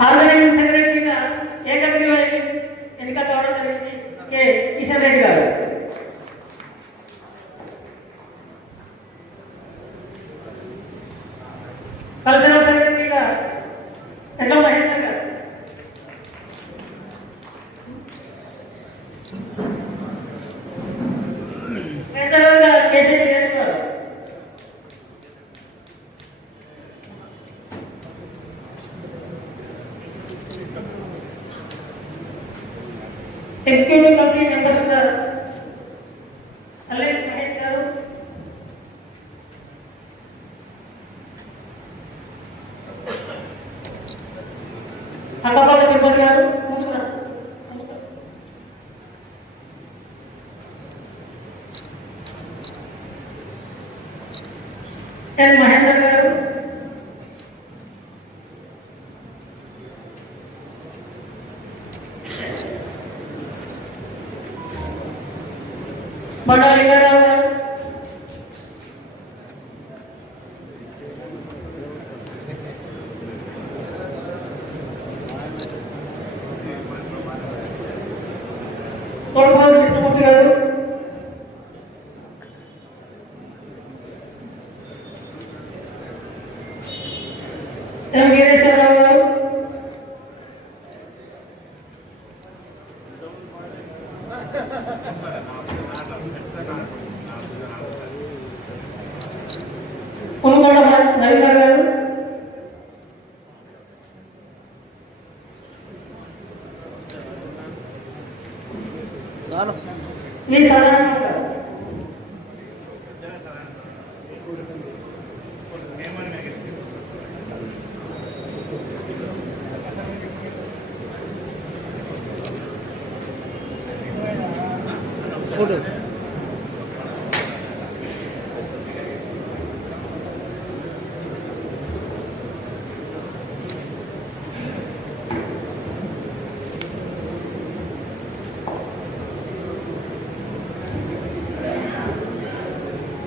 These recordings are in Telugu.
ఆర్గనైజింగ్ సెక్రటరీగా ఏ కంపెనీలో ఎన్నిక కావడం జరిగింది ఏ కిషన్ రెడ్డి గారు కల్చరల్ సెక్రటరీగా ఎన్నో మహేంద్ర గారు ట్రెజరర్గా కేసీ రేణు గారు ఎగ్జిక్యూటివ్ కమిటీ మెంబర్స్గా అల్లెట్ మహేష్ గారు అక్కపల్లి తిరుపతి గారు ముందుకు రా. ముందుకు రా. ఎన్ మహేంద్ర గారు మన లింగారావు గారు తోటపాటి కృష్ణమూర్తి గారు ఎం వీరేశ్వరరావు గారు కొనుగోడ రవి గారు సార్ మీ సాధారణ గారు ఫోటో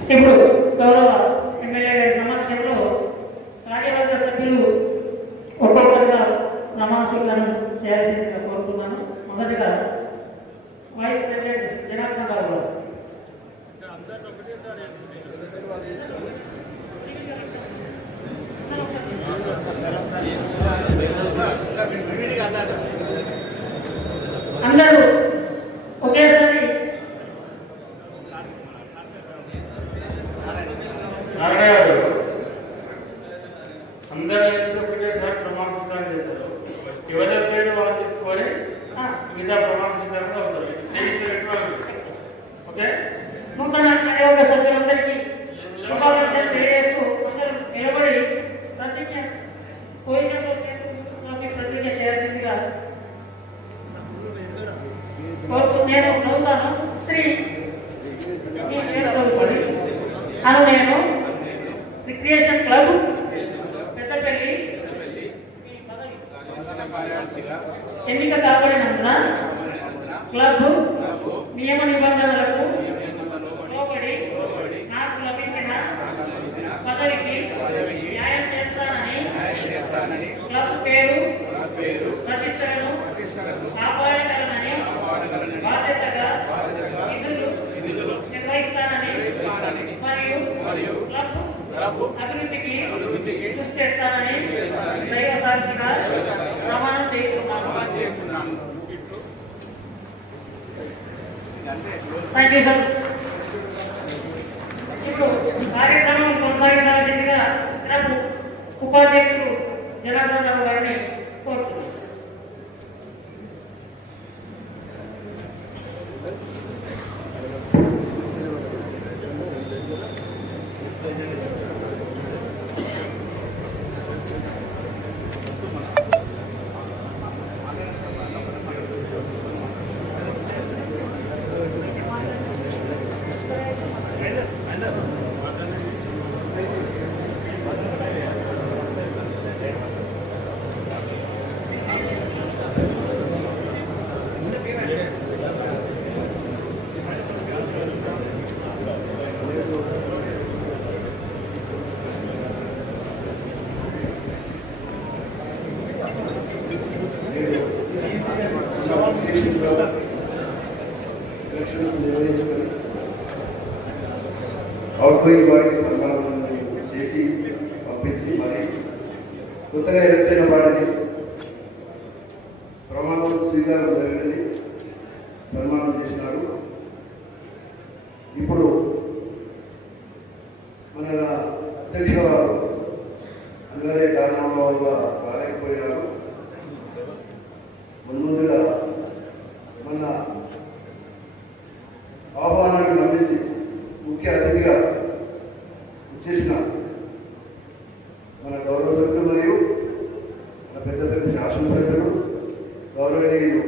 ఇప్పుడు గౌరవ ఎమ్మెల్యే గారి సమక్షంలో కార్యవర్గ సభ్యులు ఒక్కొక్కరుగా ప్రమాణ స్వీకారం చేయాల్సిందిగా కోరుతున్నాను మొదటిగా వైస్ ప్రెసిడెంట్ జనార్దన్ రావు గారు అందరూ ఒకేసారి నారాయణ గారు అందరూ కలిసి ఒకటేసారి ప్రమాణ స్వీకారం చేస్తారు ఎవరి పేరు వాళ్ళు చెప్పుకొని ఆ, మిగతా ప్రమాణ స్వీకారంలో అవుతారు ఓకే? నూతన సభ్యులందరికీ శుభాకాంక్షలు తెలియజేస్తూ అందరూ నిలబడి ప్రతిజ్ఞ ప్రతిజ్ఞ చేయాల్సిందిగా నేను చదువుతాను శ్రీ అను నేను రిక్రియేషన్ క్లబ్ పెద్దపల్లి ఎన్నిక కాబడినందున క్లబ్ నియమ నిబంధనలకు లోబడి నాకు లభించిన పదవికి న్యాయం చేస్తానని క్లబ్ పేరు ప్రతిష్టలను కాపాడగలనని బాధ్యతగా విధులు నిర్వహిస్తానని మరియు క్లబ్ అభివృద్ధికి థ్యాంక్ అవుట్ గోయింగ్ వారికి చేసి పంపించి మరి కొత్తగా ఎలక్టైన వాడిని ప్రమాణం స్వీకారం జరిగినది ప్రమాణం చేసినాడు ఇప్పుడు మన అధ్యక్ష వారు అందరే కారణాల వల్ల రాలేకపోయినారు. ముందుగా మన ఆహ్వానాన్ని మన్నించి ముఖ్య అతిథిగా చేసినారు మన గౌరవ సభ్యులు మరియు మన పెద్ద పెద్ద శాసనసభ్యులు గౌరవనీయులు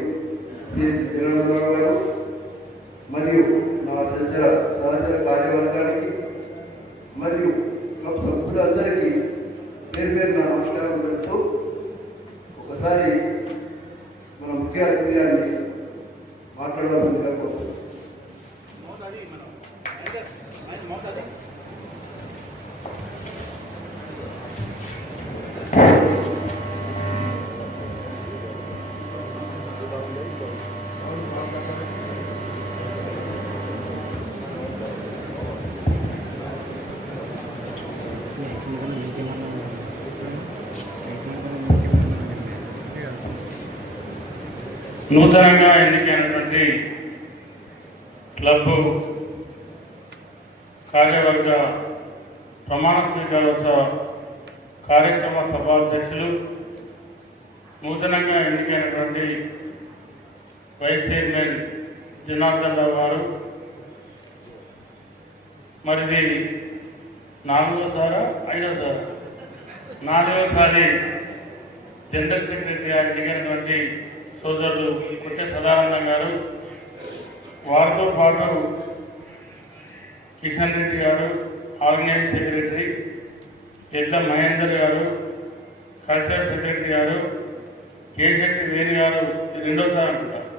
సిఎస్ జగన్నాథరావు గారు మరియు నా సహచర సహచర కార్యవర్గానికి మరియు క్లబ్ సభ్యులందరికీ పేరు పేరు నా నమస్కారం చెప్తూ ఒకసారి మన ముఖ్య అతిథి గారిని మాట్లాడవలసిందిగా కోరుతున్నాను నూతనంగా ఎన్నికైనటువంటి క్లబ్ కార్యవర్గ ప్రమాణ స్వీకారోత్సవ కార్యక్రమ సభాధ్యక్షులు నూతనంగా ఎన్నికైనటువంటి వైస్ చైర్మన్ జనార్దన్ రావు గారు మరిది నాలుగోసారా ఐదోసారా నాలుగోసారి జనరల్ సెక్రటరీ ఎన్నికైనటువంటి సోదరులు కొట్టే సదానందం గారు వారితో పాటు కిషన్ రెడ్డి గారు ఆర్గనైజ్ సెక్రటరీ పెద్ద మహేందర్ గారు కల్చరల్ సెక్రటరీ గారు కేశెట్టి వేణి గారు ఇది రెండోసారి అంటారు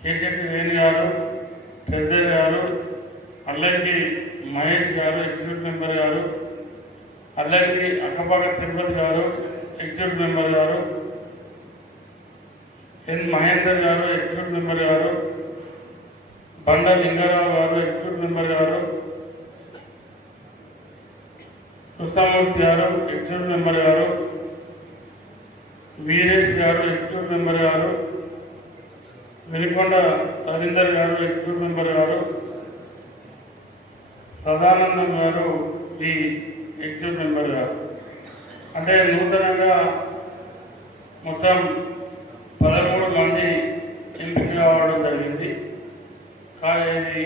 కేశెట్టి వేణు గారు ట్రెజర్ గారు అల్లంకి మహేష్ గారు ఎగ్జిక్యూటివ్ మెంబర్ గారు అల్లంకి అక్కపాక తిరుపతి గారు ఎగ్జిక్యూటివ్ మెంబర్ గారు ఎన్ మహేందర్ గారు ఎగ్జిక్యూటివ్ మెంబర్ గారు బండ లింగారావు గారు ఎగ్జిక్యూటివ్ మెంబర్ గారు కృష్ణమూర్తి గారు ఎగ్జిక్యూటివ్ మెంబర్ గారు వీరేష్ గారు ఎగ్జిక్యూటివ్ మెంబర్ గారు వెలికొండ రవీందర్ గారు ఎగ్జిక్యూటివ్ మెంబర్ గారు సదానందం గారు ఈ ఎగ్జిక్యూటివ్ మెంబర్ గారు. అంటే నూతనంగా మొత్తం పదమూడు మంది ఎంపిక అవ్వడం జరిగింది. కానీ ఇది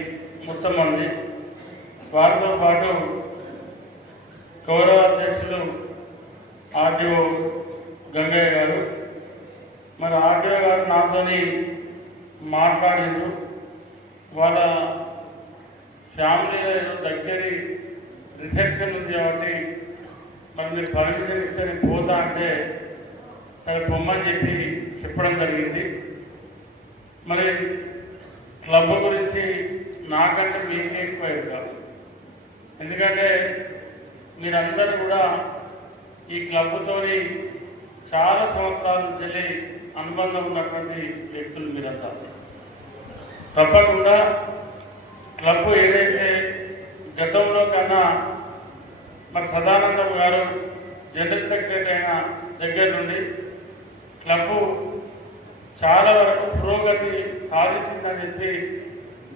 మొత్తం మంది. వారితో పాటు గౌరవ అధ్యక్షులు ఆర్టీఓ గంగయ్య గారు. మరి ఆర్టీఓ గారు నాతోని మాట్లాడిండ్రు. వాళ్ళ ఫ్యామిలీ ఏదో దగ్గరి రిసెప్షన్ ఉంది కాబట్టి మరి మీరు పర్మిషన్ ఇస్తే పోతా అంటే సరే పొమ్మని చెప్పి చెప్పడం జరిగింది. మరి క్లబ్ గురించి నాకంటే మీకే ఎక్కువ కాదు ఎందుకంటే మీరందరూ కూడా ఈ క్లబ్తో చాలా సంవత్సరాల నుంచి అనుబంధం ఉన్నటువంటి వ్యక్తులు మీరంతా తప్పకుండా క్లబ్ ఏదైతే గతంలో కన్నా మరి సదానందం గారు జనరల్ సెక్రటరీ అయిన దగ్గర నుండి క్లబ్ చాలా వరకు పురోగతి సాధించిందని చెప్పి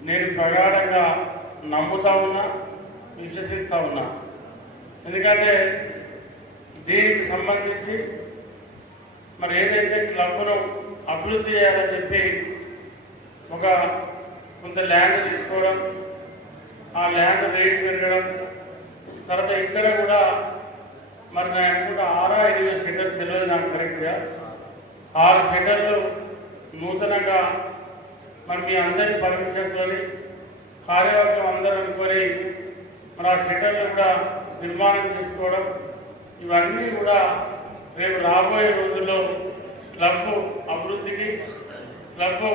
నేను ప్రగాఢంగా నమ్ముతా ఉన్నా విశ్వసిస్తా ఉన్నా. ఎందుకంటే దీనికి సంబంధించి మరి ఏదైతే క్లబ్ను అభివృద్ధి చేయాలని చెప్పి ఒక కొంత ల్యాండ్ తీసుకోవడం ఆ ల్యాండ్ రేట్ పెరగడం తర్వాత ఇక్కడ కూడా మరి నేను అనుకుంటా ఆరా ఎనిమిది సెంటర్ తెలియదు నాకు కరెక్ట్గా ఆరు సెంటర్లు నూతనంగా మరి మీ అందరి పర్మిషన్తో కార్యవర్గం అందరూ అనుకొని మరి ఆ సెంటర్లు కూడా నిర్మాణం చేసుకోవడం ఇవన్నీ కూడా రేపు రాబోయే రోజుల్లో క్లబ్ అభివృద్ధికి క్లబ్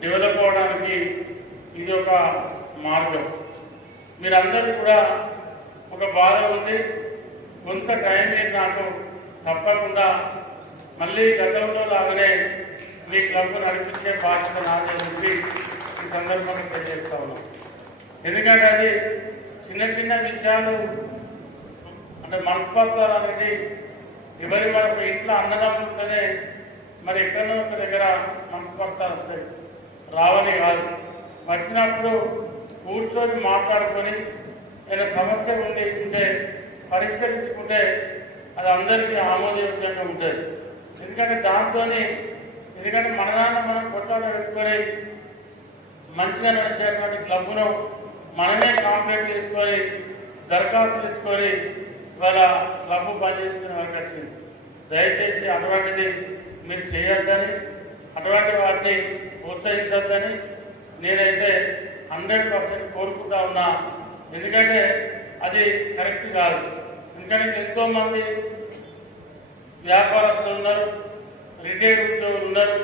డెవలప్ అవడానికి ఇది ఒక మార్గం. మీరందరూ కూడా ఒక బాధ ఉంది కొంత టైం మీరు నాకు తప్పకుండా మళ్ళీ గతంలో లాగానే మీ క్లబ్ నడిపించే బాధ్యత నాదే చెప్పి ఈ సందర్భంగా తెలియజేస్తా ఉన్నాం. ఎందుకంటే అది చిన్న చిన్న విషయాలు అంటే మనస్పర్ధాలు అనేది ఎవరి వరకు ఇంట్లో అన్నదమ్ములతోనే మరి ఎక్కడో ఒక దగ్గర మనస్పర్ధాలు వస్తాయి. రావని కాదు. వచ్చినప్పుడు కూర్చొని మాట్లాడుకొని ఏదైనా సమస్య ఉండి ఉంటే పరిష్కరించుకుంటే అది అందరికీ ఆమోదయోగ్యంగా ఉంటుంది. ఎందుకంటే దాంతోనే ఎందుకంటే మన దాన్ని మనం కొట్టాలని పెట్టుకొని మంచిగా నడిచేటువంటి క్లబ్ను మనమే కాంప్లైంట్ చేసుకొని దరఖాస్తు తీసుకొని ఇవాళ క్లబ్ పనిచేసుకునే వారికి వచ్చింది. దయచేసి అటువంటిది మీరు చేయొద్దని అటువంటి వాటిని ప్రోత్సహించొద్దని నేనైతే హండ్రెడ్ పర్సెంట్ కోరుకుంటా ఉన్నా. ఎందుకంటే అది కరెక్ట్ కాదు. ఎందుకంటే ఎంతో మంది వ్యాపారస్తులు ఉన్నారు రిటైర్డ్ ఉద్యోగులు ఉన్నారు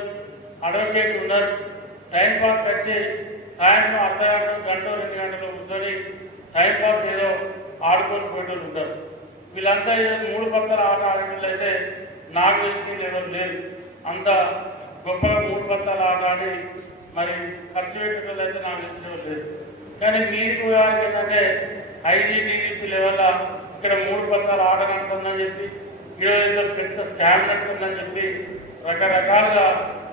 అడ్వకేట్ ఉన్నారు. టైం పాస్ వచ్చి సాయంత్రం అర్ధగంట గంట రెండు గంటలు కూర్చొని టైం పాస్ ఏదో ఆడుకొని పోయేటోళ్ళు ఉంటారు. వీళ్ళంతా ఏదో మూడు పక్కల ఆట ఆడినట్లయితే నాకు తెలిసి ఎవరు లేదు అంత గొప్పగా మూడు పక్కల ఆట ఆడి మరి ఖర్చు పెట్టేటోళ్ళు అయితే నాకు తెలిసేవారు లేదు కానీ మీరు వారికి ఏంటంటే ఐజీ డీజీపీ లెవెల్ ఇక్కడ మూడు పక్కల ఆట నడుతుందని చెప్పి ఏదో పెద్ద స్కామ్ నడుతుందని చెప్పి రకరకాలుగా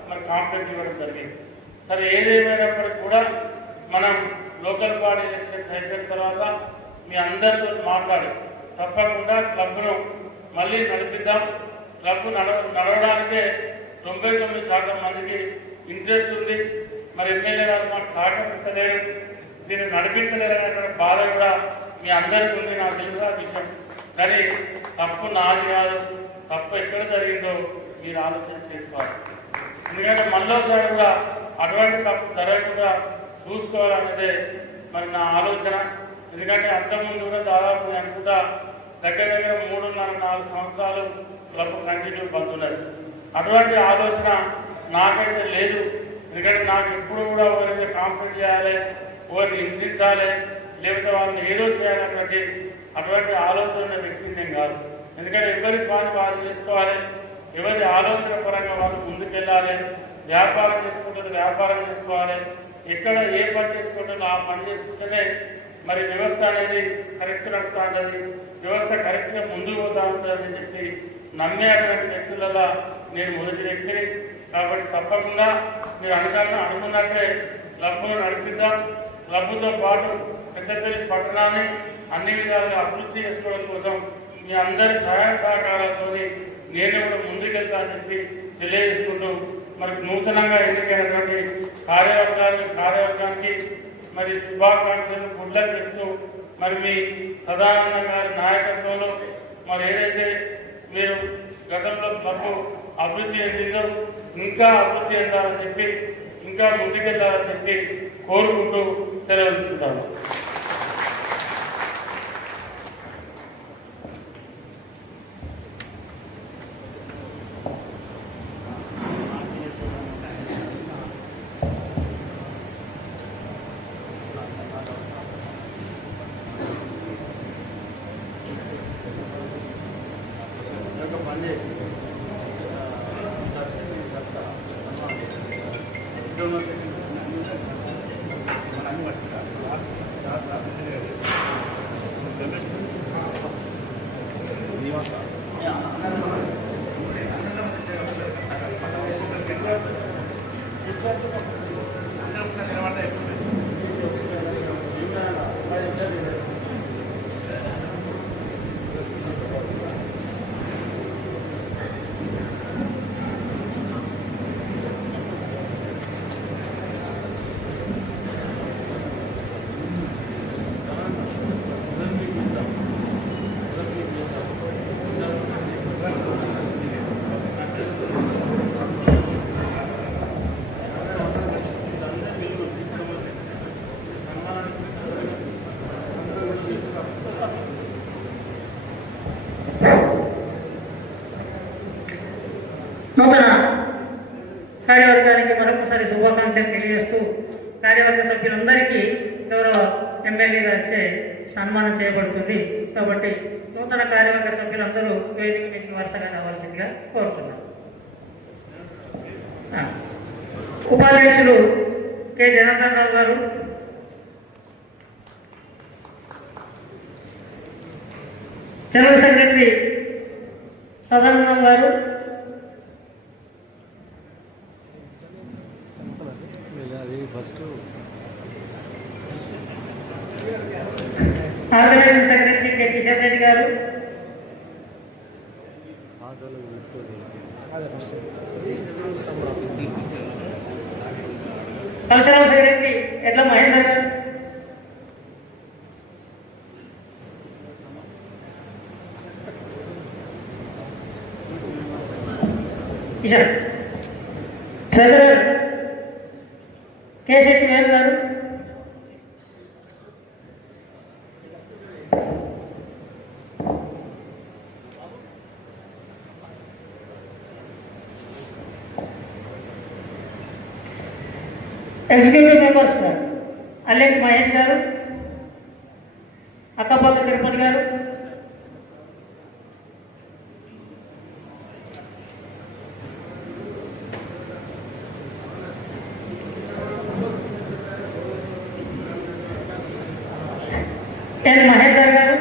మరి కాంప్లైంట్ ఇవ్వడం జరిగింది. సరే ఏదేమైనప్పటికీ కూడా మనం లోకల్ బాడీ ఎలక్షన్స్ అయిపోయిన తర్వాత మీ అందరితో మాట్లాడి తప్పకుండా క్లబ్ను మళ్ళీ నడిపిద్దాం. క్లబ్ నడవ నడవడానికే తొంభై తొమ్మిది శాతం మందికి ఇంట్రెస్ట్ ఉంది. మరి ఎమ్మెల్యే గారు మాకు సహకరిస్తలేరు దీన్ని నడిపించలేరు అనేటువంటి బాధ కూడా మీ అందరికీ ఉంది నాకు తెలుసు ఆ విషయం. కానీ తప్పు నాది కాదు. తప్పు ఎక్కడ జరిగిందో మీరు ఆలోచన చేసుకోవాలి. ఎందుకంటే మళ్ళీసారి కూడా అటువంటి తప్పు జరగకుండా చూసుకోవాలన్నదే మరి నా ఆలోచన. ఎందుకంటే అంతకుముందు కూడా దాదాపు నేను అనుకుంటా దగ్గర దగ్గర మూడున్నర నాలుగు సంవత్సరాలు క్లబ్ కంటిన్యూ బంద్ అటువంటి ఆలోచన నాకైతే లేదు. ఎందుకంటే నాకు ఎప్పుడు కూడా ఎవరైతే కాంప్లీట్ చేయాలి ఎవరిని హింసించాలి లేకపోతే వాళ్ళని ఏదో చేయాలన్నది అటువంటి ఆలోచన ఉన్న వ్యక్తిని నేను కాదు. ఎందుకంటే ఎవరి పని వారు చేసుకోవాలి ఎవరి ఆలోచన పరంగా వాళ్ళు ముందుకెళ్ళాలి వ్యాపారం చేసుకుంటే వ్యాపారం చేసుకోవాలి ఎక్కడ ఏ పని చేసుకుంటుందో ఆ పని చేసుకుంటేనే మరి వ్యవస్థ అనేది కరెక్ట్ నడుస్తూ ఉంటుంది. వ్యవస్థ కరెక్ట్గా ముందుకు పోతా ఉంటుందని చెప్పి నమ్మేటువంటి వ్యక్తులలో నేను మొదటి వ్యక్తిని. కాబట్టి తప్పకుండా మీరు అనుకున్న అనుకున్నట్టే క్లబ్ను నడిపిద్దాం. క్లబ్తో పాటు పెద్ద పట్టణాన్ని అన్ని విధాలుగా అభివృద్ధి చేసుకోవడం కోసం మీ అందరి సహాయ సహకారాలతో నేను కూడా ముందుకెళ్తానని చెప్పి తెలియజేసుకుంటూ మరి నూతనంగా ఎన్నికైనటువంటి కార్యవర్గానికి కార్యవర్గానికి మరి శుభాకాంక్షలు గుడ్లకు చెప్తూ మరి మీ సదానంద గారి నాయకత్వంలో మరి ఏదైతే మీరు గతంలో మాకు అభివృద్ధి చెందిందో ఇంకా అభివృద్ధి చెందాలని చెప్పి ఇంకా ముందుకెళ్ళాలని చెప్పి కోరుకుంటూ సెలవు తీసుకుంటాను. తెలియజేస్తూ కార్యవర్గ సభ్యులందరికీ గౌరవ ఎమ్మెల్యే గారిచే సన్మానం చేయబడుతుంది. కాబట్టి నూతన కార్యవర్గ సభ్యులందరూ వేదిక నుంచి వరుసగా రావాల్సిందిగా కోరుతున్నారు ఉపాధ్యక్షులు కె. జనసేనరావు గారు. తెలుగు సంగతి సదానందం గారు. అది first. Organising secretary K Kishan Reddy గారు ఆటోలో కల్చరల్ సెక్రటరీ ఎడ్ల మహేందర్ గారు. కిషన్ ట్రెజరర్ కె శెట్టి వేణు గారు ఎగ్జిక్యూటివ్ మెంబర్స్ గారు అల్లెంటి మహేష్ గారు అక్కపక్క తిరుపతి గారు ఎన్ మహేందర్ గారు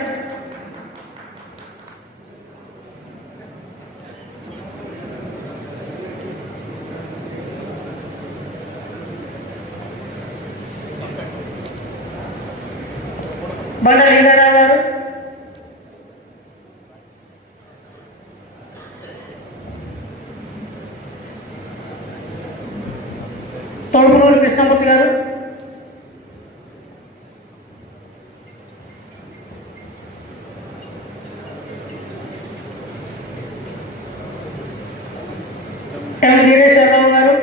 బండ లింగారావు గారు తోడుపునూరు కృష్ణమూర్తి గారు ఎం వీరేశ్వరరావు గారు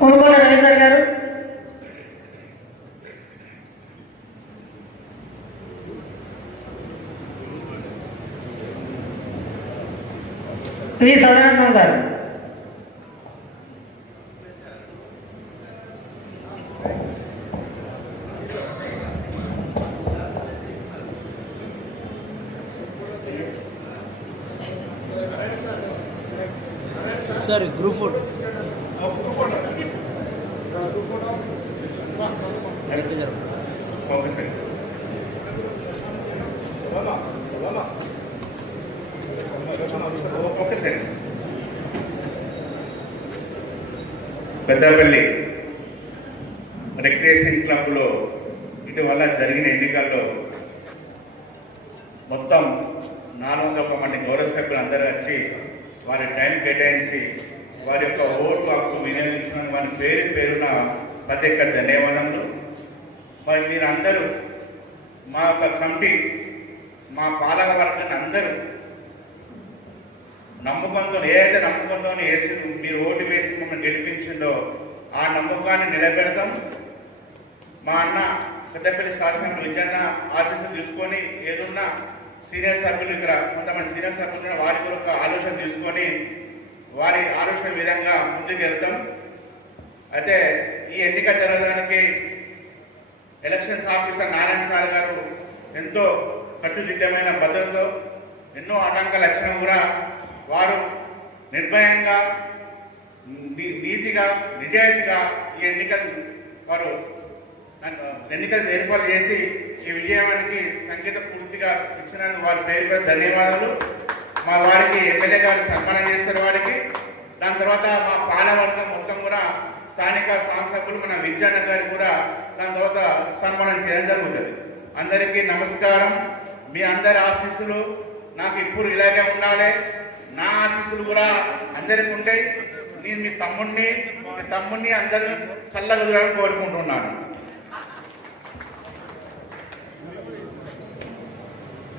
కొనుగోలు రవీందర్ గారు వి సదానందం గారు సార్ జరిగిన ఎన్నికల్లో మొత్తం నాలుగు వందల మంది గౌరవ సభ్యులు అందరూ వచ్చి వారి టైం కేటాయించి వారి యొక్క ఓటు హక్కు వినియోగించిన వారి పేరు పేరున ప్రత్యేక ధన్యవాదములు. మరి మీరందరూ మా యొక్క కమిటీ మా పాలక వర్గాన్ని అందరూ నమ్మకంతో ఏదైతే నమ్మకంతో వేసి మీరు ఓటు వేసి మమ్మల్ని గెలిపించిందో ఆ నమ్మకాన్ని నిలబెడతాం. మా అన్న పెద్దపల్లి శాసనం నిజంగా ఆశీస్సులు తీసుకొని ఏదున్నా సీనియర్ సభ్యులు ఇక్కడ కొంతమంది సీనియర్ సభ్యులు వారి ఒక ఆలోచన తీసుకొని వారి ఆలోచన విధంగా ముందుకు వెళ్తాం అయితే ఈ ఎన్నిక జరగడానికి ఎలక్షన్స్ ఆఫీసర్ నారాయణ సార్ గారు ఎంతో కట్టుదిట్టమైన భద్రతతో ఎన్నో ఆటంక లక్షణం కూడా వారు నిర్భయంగా నీతిగా నిజాయితీగా ఈ ఎన్నికలు వారు ఎన్నికలు ఏర్పాటు చేసి ఈ విజయానికి సంగీత పూర్తిగా ఇచ్చినందుకు వారి పేరు పేరు ధన్యవాదాలు. మా వారికి ఎమ్మెల్యే గారు సన్మానం చేస్తారు వారికి దాని తర్వాత మా పాలవర్గం మొత్తం కూడా స్థానిక సాంసకులు మన విద్యానగర్ గారు కూడా దాని తర్వాత సన్మానం చేయడం జరుగుతుంది. అందరికీ నమస్కారం. మీ అందరి ఆశీస్సులు నాకు ఇప్పుడు ఇలాగే ఉండాలి. నా ఆశీస్సులు కూడా అందరికి ఉంటాయి. నేను మీ తమ్ముడిని మీ తమ్ముడిని అందరూ చల్లగా కోరుకుంటున్నాను.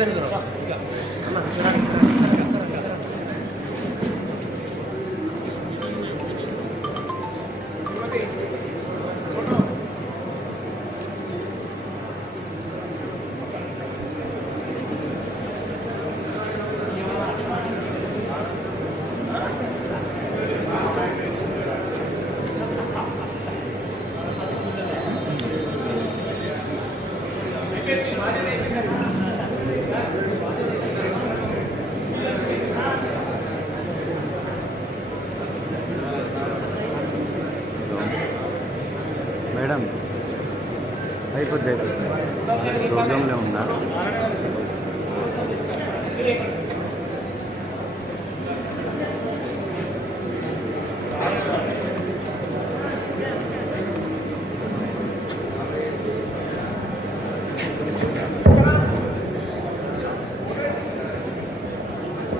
మొత్తం మేడం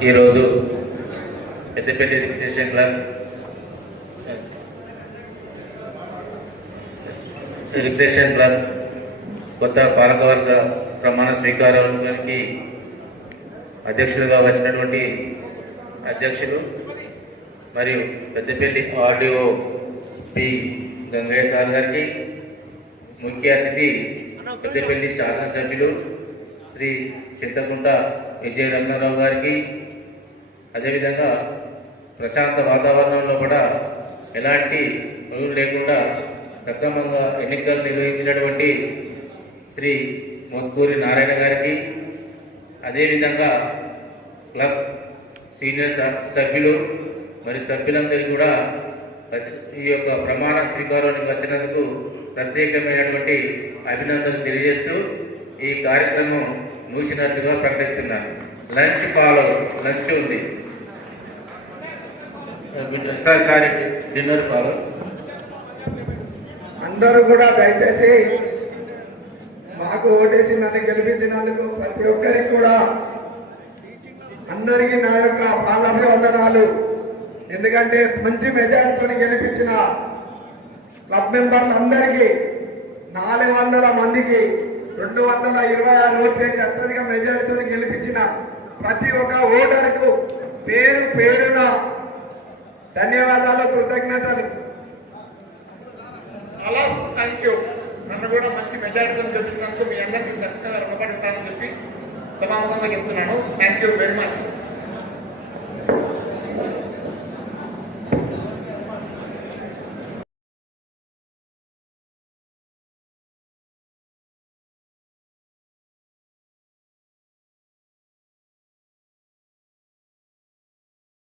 ఈరోజు Peddapalli registration club registration club కొత్త పాలకవర్గ ప్రమాణ స్వీకారానికి అధ్యక్షులుగా వచ్చినటువంటి అధ్యక్షులు మరియు Peddapalli RDO P Gangaiah sir గారికి ముఖ్య అతిథి పెద్దపల్లి శాసనసభ్యులు శ్రీ చింతకుంట విజయ రంగారావు గారికి అదేవిధంగా ప్రశాంత వాతావరణంలో కూడా ఎలాంటి పనులు లేకుండా సక్రమంగా ఎన్నికలు నిర్వహించినటువంటి శ్రీ మోత్కూరి నారాయణ గారికి అదేవిధంగా క్లబ్ సీనియర్ సభ్యులు మరి సభ్యులందరికీ కూడా ప్రతి- ఈ యొక్క ప్రమాణ స్వీకారానికి వచ్చినందుకు ప్రత్యేకమైనటువంటి అభినందనలు తెలియజేస్తూ ఈ కార్యక్రమం మూసినట్టుగా ప్రకటిస్తున్నాను. లంచ్ ఫాలో లంచ్ ఉంది. డిన్నర్ ఫాలో అందరూ కూడా దయచేసి మాకు ఓటేసి నన్ను గెలిపించినందుకు ప్రతి ఒక్కరికి కూడా అందరికీ నా యొక్క పాదాభివందనాలు ఎందుకంటే మంచి మెజారిటీని గెలిపించిన క్లబ్ మెంబర్లు అందరికీ నాలుగు వందల మందికి రెండు వందల ఇరవై ఆరు ఓట్లేసి అత్యధిక మెజారిటీని గెలిపించిన ప్రతి ఒక్క ఓటర్కు పేరు పేరున ధన్యవాదాలు కృతజ్ఞతలు. అలా థ్యాంక్ యూ నన్ను కూడా మంచి మెజారిటీ గెలిచినందుకు మీ అందరికీ ఖచ్చితంగా రుణపడి ఉంటానని చెప్పి సమానంగా చెప్తున్నాను. Thank you very much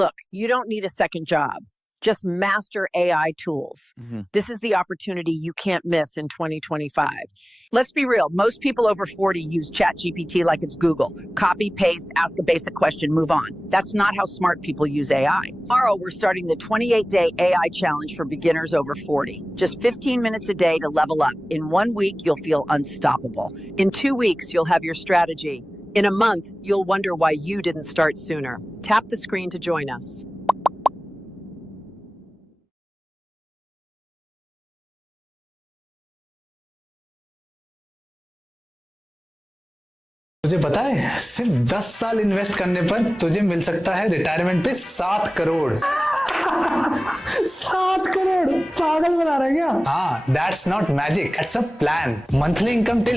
Look, you don't need a second job. Just master AI tools. Mm-hmm. This is the opportunity you can't miss in 2025. Let's be real. Most people over 40 use ChatGPT like it's Google. Copy, paste, ask a basic question, move on. That's not how smart people use AI. Tomorrow, we're starting the 28 day AI challenge for beginners over 40. Just 15 minutes a day to level up. In one week, you'll feel unstoppable. In two weeks, you'll have your strategy. In a month, you'll wonder why you didn't start sooner. Tap the screen to join us. तुझे पता है सिर्फ 10 साल इन्वेस्ट करने पर तुझे मिल सकता है रिटायरमेंट पे सात करोड़ सात करोड़ पागल बना आ रहा है क्या हाँ that's not magic it's a plan monthly income till